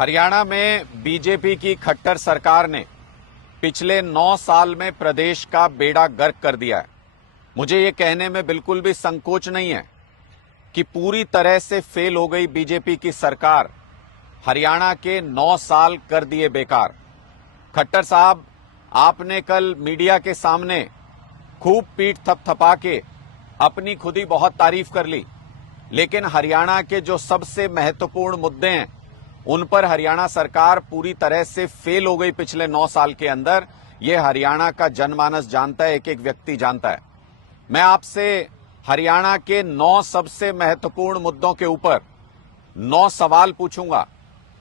हरियाणा में बीजेपी की खट्टर सरकार ने पिछले 9 साल में प्रदेश का बेड़ा गर्क कर दिया है। मुझे ये कहने में बिल्कुल भी संकोच नहीं है कि पूरी तरह से फेल हो गई बीजेपी की सरकार। हरियाणा के 9 साल कर दिए बेकार। खट्टर साहब, आपने कल मीडिया के सामने खूब पीठ थपथपा के अपनी खुद ही बहुत तारीफ कर ली, लेकिन हरियाणा के जो सबसे महत्वपूर्ण मुद्दे हैं उन पर हरियाणा सरकार पूरी तरह से फेल हो गई पिछले 9 साल के अंदर। यह हरियाणा का जनमानस जानता है, एक एक व्यक्ति जानता है। मैं आपसे हरियाणा के 9 सबसे महत्वपूर्ण मुद्दों के ऊपर 9 सवाल पूछूंगा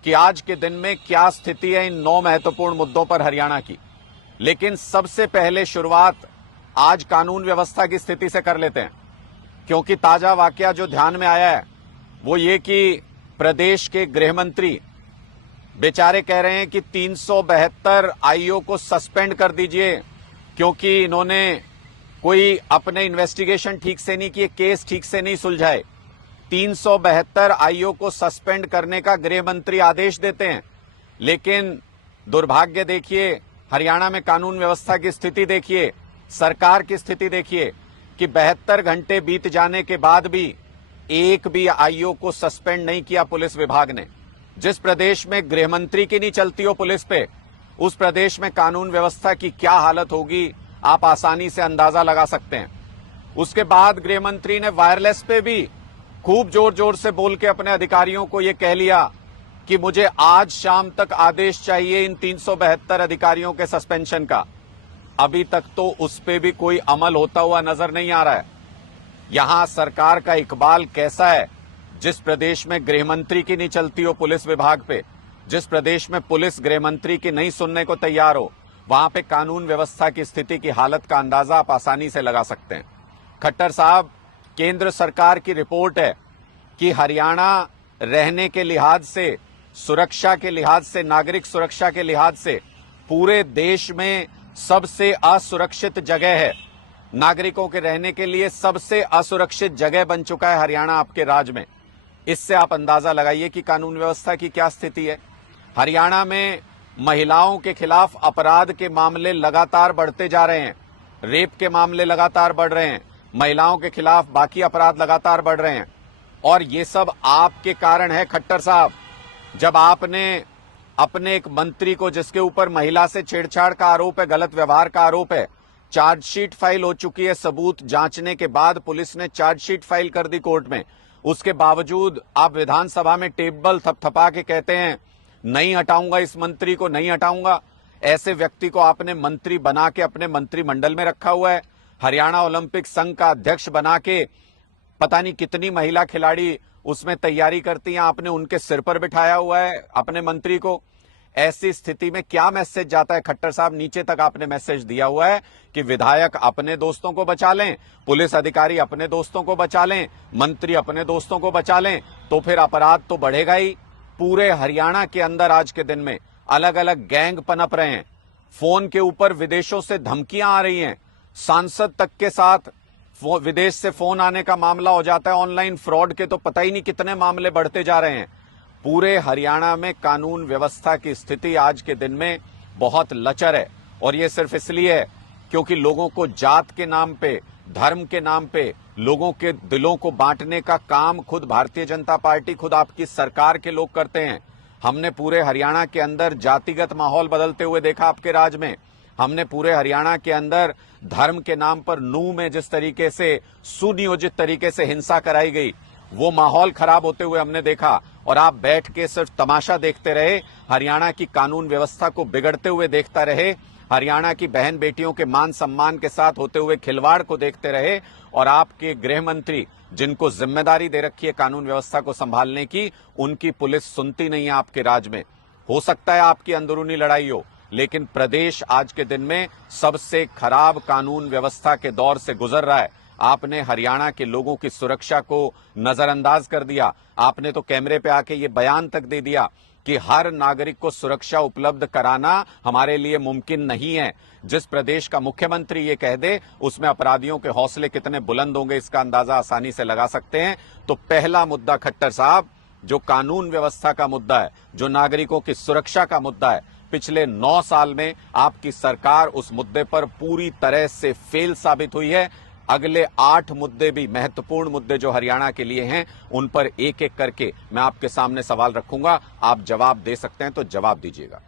कि आज के दिन में क्या स्थिति है इन 9 महत्वपूर्ण मुद्दों पर हरियाणा की। लेकिन सबसे पहले शुरुआत आज कानून व्यवस्था की स्थिति से कर लेते हैं, क्योंकि ताजा वाकया जो ध्यान में आया है वो ये कि प्रदेश के गृह मंत्री बेचारे कह रहे हैं कि 372 आईओ को सस्पेंड कर दीजिए, क्योंकि इन्होंने कोई अपने इन्वेस्टिगेशन ठीक से नहीं किए, केस ठीक से नहीं सुलझाए। 372 आईओ को सस्पेंड करने का गृह मंत्री आदेश देते हैं, लेकिन दुर्भाग्य देखिए, हरियाणा में कानून व्यवस्था की स्थिति देखिए, सरकार की स्थिति देखिए कि 72 घंटे बीत जाने के बाद भी एक भी आईओ को सस्पेंड नहीं किया पुलिस विभाग ने। जिस प्रदेश में गृह मंत्री की नहीं चलती हो पुलिस पे, उस प्रदेश में कानून व्यवस्था की क्या हालत होगी आप आसानी से अंदाजा लगा सकते हैं। उसके बाद गृह मंत्री ने वायरलेस पे भी खूब जोर जोर से बोल के अपने अधिकारियों को यह कह लिया कि मुझे आज शाम तक आदेश चाहिए इन 372 अधिकारियों के सस्पेंशन का। अभी तक तो उस पे भी कोई अमल होता हुआ नजर नहीं आ रहा है। यहां सरकार का इकबाल कैसा है, जिस प्रदेश में गृह मंत्री की नहीं चलती हो पुलिस विभाग पे, जिस प्रदेश में पुलिस गृह मंत्री की नहीं सुनने को तैयार हो, वहां पे कानून व्यवस्था की स्थिति की हालत का अंदाजा आप आसानी से लगा सकते हैं। खट्टर साहब, केंद्र सरकार की रिपोर्ट है कि हरियाणा रहने के लिहाज से, सुरक्षा के लिहाज से, नागरिक सुरक्षा के लिहाज से पूरे देश में सबसे असुरक्षित जगह है। नागरिकों के रहने के लिए सबसे असुरक्षित जगह बन चुका है हरियाणा आपके राज्य में। इससे आप अंदाजा लगाइए कि कानून व्यवस्था की क्या स्थिति है। हरियाणा में महिलाओं के खिलाफ अपराध के मामले लगातार बढ़ते जा रहे हैं, रेप के मामले लगातार बढ़ रहे हैं, महिलाओं के खिलाफ बाकी अपराध लगातार बढ़ रहे हैं। और ये सब आपके कारण है खट्टर साहब। जब आपने अपने एक मंत्री को, जिसके ऊपर महिला से छेड़छाड़ का आरोप है, गलत व्यवहार का आरोप है, चार्जशीट फाइल हो चुकी है, सबूत जांचने के बाद पुलिस ने चार्जशीट फाइल कर दी कोर्ट में, उसके बावजूद आप विधानसभा में टेबल थपथपा के कहते हैं नहीं हटाऊंगा, इस मंत्री को नहीं हटाऊंगा। ऐसे व्यक्ति को आपने मंत्री बना के अपने मंत्रिमंडल में रखा हुआ है। हरियाणा ओलंपिक संघ का अध्यक्ष बना के पता नहीं कितनी महिला खिलाड़ी उसमें तैयारी करती हैं, आपने उनके सिर पर बिठाया हुआ है अपने मंत्री को। ऐसी स्थिति में क्या मैसेज जाता है खट्टर साहब? नीचे तक आपने मैसेज दिया हुआ है कि विधायक अपने दोस्तों को बचा लें, पुलिस अधिकारी अपने दोस्तों को बचा लें, मंत्री अपने दोस्तों को बचा लें, तो फिर अपराध तो बढ़ेगा ही। पूरे हरियाणा के अंदर आज के दिन में अलग अलग गैंग पनप रहे हैं। फोन के ऊपर विदेशों से धमकियां आ रही हैं, सांसद तक के साथ विदेश से फोन आने का मामला हो जाता है। ऑनलाइन फ्रॉड के तो पता ही नहीं कितने मामले बढ़ते जा रहे हैं। पूरे हरियाणा में कानून व्यवस्था की स्थिति आज के दिन में बहुत लचर है, और ये सिर्फ इसलिए है क्योंकि लोगों को जात के नाम पे, धर्म के नाम पे लोगों के दिलों को बांटने का काम खुद भारतीय जनता पार्टी, खुद आपकी सरकार के लोग करते हैं। हमने पूरे हरियाणा के अंदर जातिगत माहौल बदलते हुए देखा आपके राज्य में। हमने पूरे हरियाणा के अंदर धर्म के नाम पर नूह में जिस तरीके से सुनियोजित तरीके से हिंसा कराई गई, वो माहौल खराब होते हुए हमने देखा, और आप बैठ के सिर्फ तमाशा देखते रहे, हरियाणा की कानून व्यवस्था को बिगड़ते हुए देखता रहे, हरियाणा की बहन बेटियों के मान सम्मान के साथ होते हुए खिलवाड़ को देखते रहे। और आपके गृह मंत्री, जिनको जिम्मेदारी दे रखी है कानून व्यवस्था को संभालने की, उनकी पुलिस सुनती नहीं है आपके राज्य में। हो सकता है आपकी अंदरूनी लड़ाई हो, लेकिन प्रदेश आज के दिन में सबसे खराब कानून व्यवस्था के दौर से गुजर रहा है। आपने हरियाणा के लोगों की सुरक्षा को नजरअंदाज कर दिया। आपने तो कैमरे पे आके ये बयान तक दे दिया कि हर नागरिक को सुरक्षा उपलब्ध कराना हमारे लिए मुमकिन नहीं है। जिस प्रदेश का मुख्यमंत्री ये कह दे, उसमें अपराधियों के हौसले कितने बुलंद होंगे इसका अंदाजा आसानी से लगा सकते हैं। तो पहला मुद्दा खट्टर साहब, जो कानून व्यवस्था का मुद्दा है, जो नागरिकों की सुरक्षा का मुद्दा है, पिछले 9 साल में आपकी सरकार उस मुद्दे पर पूरी तरह से फेल साबित हुई है। अगले 8 मुद्दे भी महत्वपूर्ण मुद्दे जो हरियाणा के लिए हैं, उन पर एक एक करके मैं आपके सामने सवाल रखूंगा। आप जवाब दे सकते हैं तो जवाब दीजिएगा।